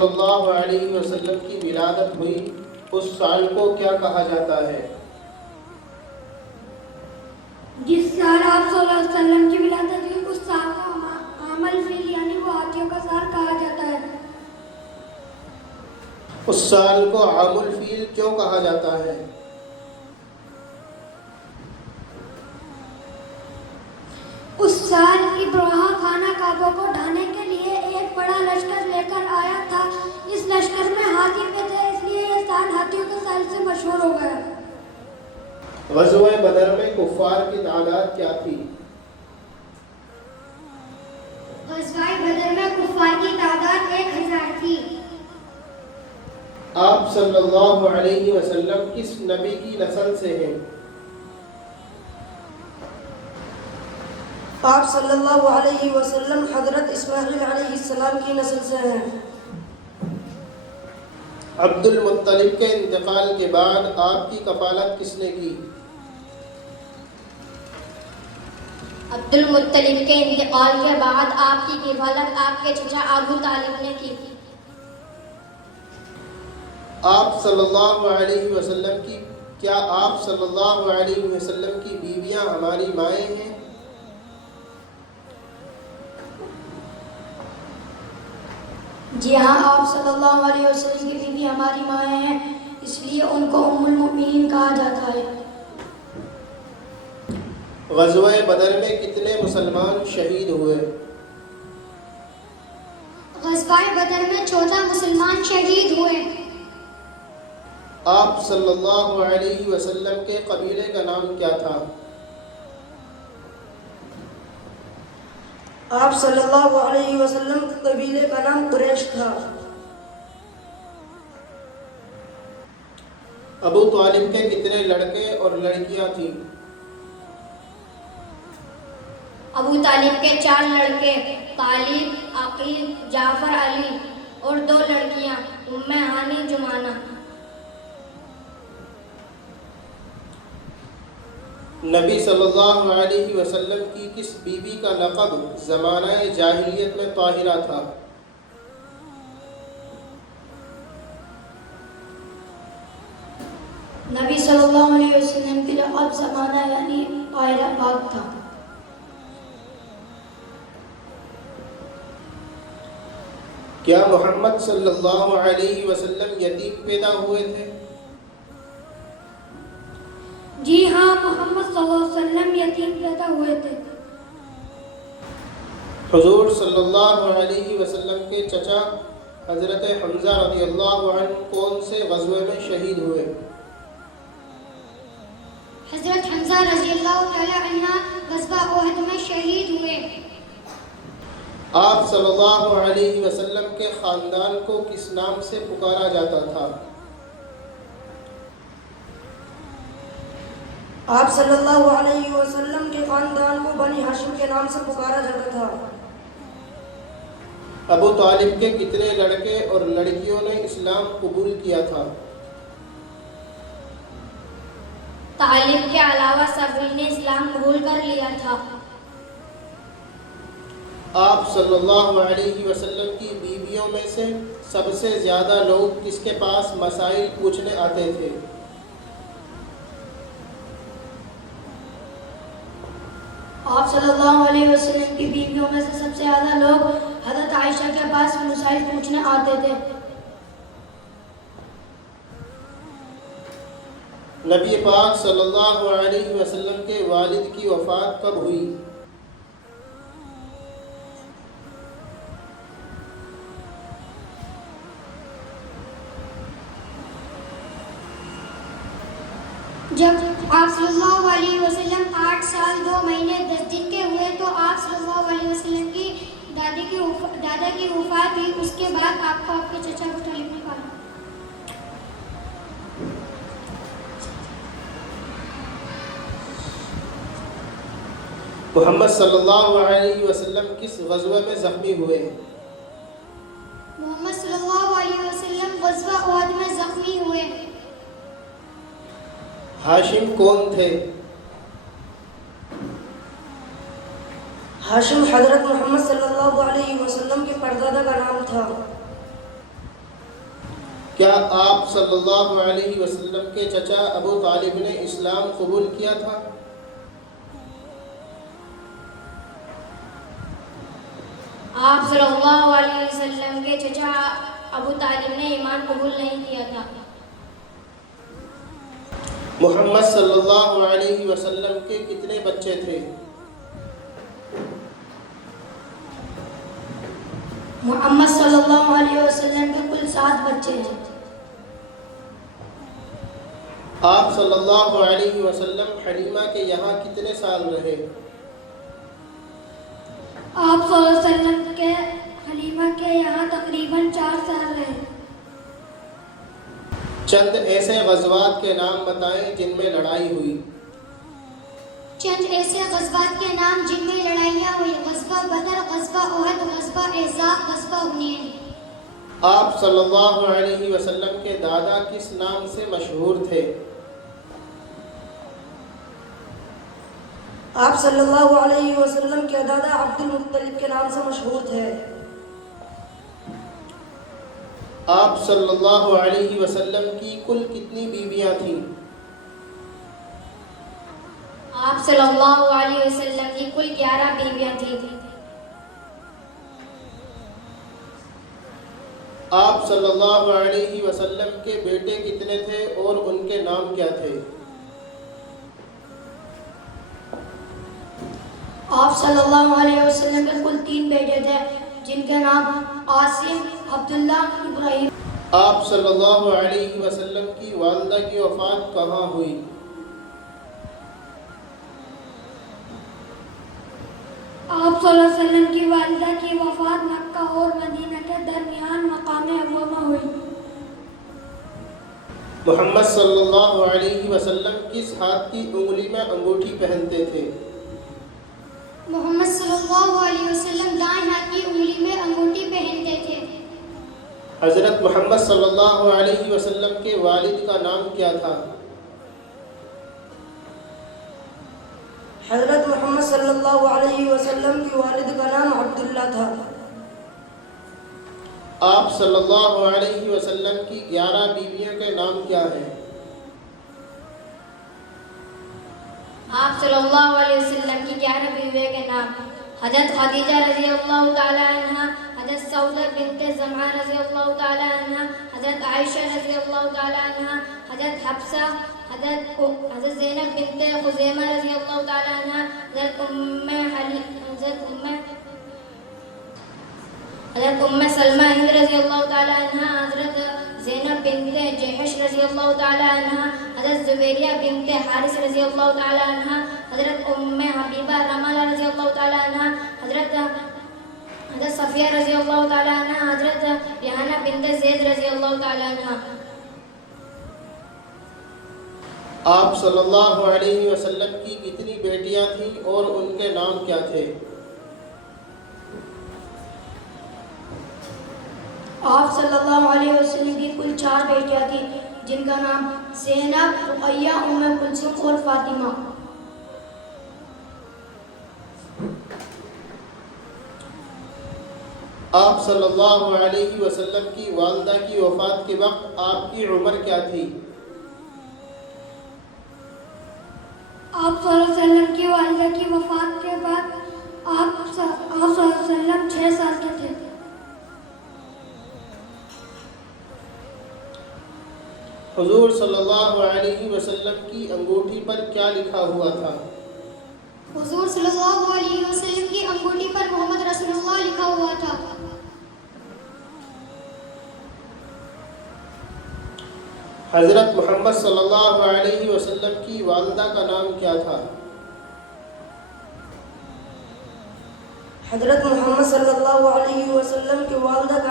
صلی اللہ علیہ وسلم کی ولادت ہوئی اس سال کو کیا کہا جاتا ہے؟ جس سال آپ صلی اللہ علیہ وسلم کی ولادت ہوئی اس سال کو عام الفیل یعنی وہ ہاتھیوں کا سال کہا جاتا ہے۔ اس سال کو عام الفیل کیوں کہا جاتا ہے؟ اس سال ابراہیم خانہ کعبہ کو ڈھانے کے لیے ایک بڑا لشکر لے کر آیا تھا۔ اس لشکر میں ہاتھی بھی تھے، اس لیے یہ سال ہاتھیوں کے سال سے مشہور ہو گیا۔ غزوہ بدر میں کفار کی تعداد کیا تھی؟ غزوہ بدر میں کفار کی تعداد 1000 تھی۔ آپ صلی اللہ علیہ وسلم کس نبی کی نسل سے ہیں؟ آپ صلی اللہ علیہ وسلم حضرت اسماعیل علیہ السلام کی نسل سے ہیں۔ عبد المطلب کے انتقال کے بعد آپ کی کفالت کس نے کی؟ عبد المطلب کے انتقال کے بعد آپ کی کفالت آپ کے چچا ابو طالب نے کی۔ آپ صلی اللہ علیہ وسلم کی بیویاں ہماری مائیں ہیں؟ جی ہاں، آپ صلی اللہ علیہ وسلم کی بیوی ہماری مائیں ہیں، اس لیے ان کو ام المؤمنین کہا جاتا ہے۔ غزوہ بدر میں کتنے مسلمان شہید ہوئے؟ غزوہ بدر میں 14 مسلمان شہید ہوئے۔ آپ صلی اللہ علیہ وسلم کے قبیلے کا نام کیا تھا؟ آپ صلی اللہ علیہ وسلم کے قبیلے کا نام قریش تھا۔ ابو طالب کے کتنے لڑکے اور لڑکیاں تھیں؟ ابو طالب کے 4 لڑکے، طالب، عقیل، جعفر، علی اور 2 لڑکیاں، ام ہانی، جمانہ۔ نبی صلی اللہ علیہ وسلم کی کس بیوی کا لقب زمانہ جاہلیت میں طاہرہ تھا؟ نبی صلی اللہ علیہ وسلم کی لقب زمانہ یعنی طاہرہ پاک تھا۔ کیا محمد صلی اللہ علیہ وسلم یتیم پیدا ہوئے تھے؟ جی ہاں، محمد صلی اللہ علیہ وسلم یتیم پیدا ہوئے تھے۔ حضور صلی اللہ علیہ وسلم کے چچا حضرت حمزہ رضی اللہ عنہ کون سے غزوے میں شہید ہوئے؟ حضرت حمزہ رضی اللہ تعالی عنہ غزوہ احد میں شہید ہوئے۔ آپ صلی اللہ علیہ وسلم کے خاندان کو کس نام سے پکارا جاتا تھا؟ آپ صلی اللہ علیہ وسلم کے خاندان کو بنی ہاشم کے نام سے پکارا جاتا تھا۔ ابو طالب کے کتنے لڑکے اور لڑکیوں نے اسلام قبول کیا تھا؟ طالب کے علاوہ سبھی نے اسلام قبول کر لیا تھا۔ آپ صلی اللہ علیہ وسلم کی بیویوں میں سے سب سے زیادہ لوگ کس کے پاس مسائل پوچھنے آتے تھے؟ آپ صلی اللہ علیہ وسلم کی بیویوں میں سے سب سے زیادہ لوگ حضرت عائشہ کے پاس مسائل پوچھنے آتے تھے۔ نبی پاک صلی اللہ علیہ وسلم کے والد کی وفات کب ہوئی؟ جب آپ صلی اللہ علیہ وسلم 8 سال 2 مہینے 10 دن کے ہوئے تو آپ صلی اللہ علیہ وسلم کی دادا کی وفات ہوئی۔ اس کے بعد آپ کو آپ کے چچا ابو طالب نے پالا۔ محمد صلی اللہ علیہ وسلم کس غزوہ میں زخمی ہوئے؟ محمد صلی اللہ علیہ وسلم غزوہ احد میں زخمی ہوئے۔ ہاشم کون تھے؟ ہاشم حضرت محمد صلی اللہ علیہ وسلم کے پردادا کا نام تھا۔ کیا آپ صلی اللہ علیہ وسلم کے چچا ابو طالب نے اسلام قبول کیا تھا؟ آپ صلی اللہ علیہ وسلم کے چچا ابو طالب نے ایمان قبول نہیں کیا تھا۔ محمد صلی اللہ علیہ وسلم کے کتنے بچے تھے؟ محمد صلی اللہ علیہ وسلم کے کل 7 بچے ہیں۔ آپ صلی اللہ علیہ وسلم حلیمہ کے یہاں کتنے سال رہے؟ آپ صلی اللہ علیہ وسلم کے حلیمہ کے یہاں تقریباً 4 سال رہے۔ چند ایسے غزوات کے نام بتائیں جن میں لڑائی ہوئی۔ چند ایسے غزوات کے نام جن میں لڑائیاں ہوئی: غزوہ بدر، غزوہ احد، غزوہ احزاب، غزوہ حنین۔ آپ صلی اللہ علیہ وسلم کے دادا کس نام سے مشہور تھے؟ آپ صلی اللہ علیہ وسلم کے دادا عبد المطلب کے نام سے مشہور تھے۔ آپ صلی اللہ علیہ وسلم کی کل کتنی بیویاں تھیں؟ آپ صلی اللہ علیہ وسلم کی کل 11 بیویاں تھیں۔ آپ صلی اللہ علیہ وسلم کے بیٹے کتنے تھے اور ان کے نام کیا تھے؟ آپ صلی اللہ علیہ وسلم کے کل 3 بیٹے تھے جن کے نام عاصم، عبداللہ، ابراہیم۔ آپ صلی اللہ علیہ وسلم کی والدہ کی وفات کہاں ہوئی؟ آپ صلی اللہ علیہ وسلم کی والدہ کی وفات مکہ اور مدینہ کے درمیان مقام ابوا میں ہوئی۔ محمد صلی اللہ علیہ وسلم کس ہاتھ کی انگلی میں انگوٹھی پہنتے تھے؟ محمد صلی اللہ علیہ وسلم دائیں ہاتھ کی انگلی میں انگوٹھی پہنتے تھے۔ حضرت محمد صلی اللہ علیہ وسلم کے والد کا نام کیا تھا؟ حضرت محمد صلی اللہ علیہ وسلم کی والد کا نام عبداللہ تھا۔ آپ صلی اللہ علیہ وسلم کی 11 بیویوں کے نام کیا ہیں؟ آپ صلی اللہ علیہ وسلم کی 11 بیویوں کے نام: حضرت خدیجہ رضی اللہ تعالی عنہ، حضرت سودہ بنت زمعہ رضی اللہ تعالی عنہ، حضرت عائشہ رضی اللہ تعالی عنہ، حضرت حفصہ، حضرت زینب بنت خزیمہ رضی اللہ تعالی عنہ، حضرت ام سلمہ ہند رضی اللہ تعالی عنہ، حضرت زینب بنت جحش رضی اللہ تعالی عنہ، حضرت زبیریہ بنت حارث رضی اللہ تعالی عنہ، حضرت ام حبیبہ رملہ رضی اللہ تعالی عنہ، حضرت صفیہ رضی اللہ تعالی عنہ، حضرت ریحانہ بنت زید رضی اللہ تعالی عنہ۔ آپ صلی اللہ علیہ وسلم کی کتنی بیٹیاں تھیں اور ان کے نام کیا تھے؟ آپ صلی اللہ علیہ وسلم کی کل 4 بیٹیاں تھیں جن کا نام زینب، رقیہ، ام کلثوم اور فاطمہ۔ آپ صلی اللہ علیہ وسلم کی والدہ کی وفات کے وقت آپ کی عمر کیا تھی؟ آپ صلی اللہ علیہ وسلم کی والدہ کی وفات کے بعد آپ صلی اللہ علیہ وسلم 6 سال کے تھے۔ حضور صلی اللہ علیہ وسلم کی انگوٹھی پر کیا لکھا ہوا تھا؟ حضور صلی اللہ علیہ وسلم کی انگوٹھی پر محمد رسول اللہ لکھا ہوا تھا۔ حضرت محمد صلی اللہ علیہ وسلم کی والدہ کا نام کیا تھا؟ حضرت محمد صلی اللہ علیہ وسلم کی والدہ کا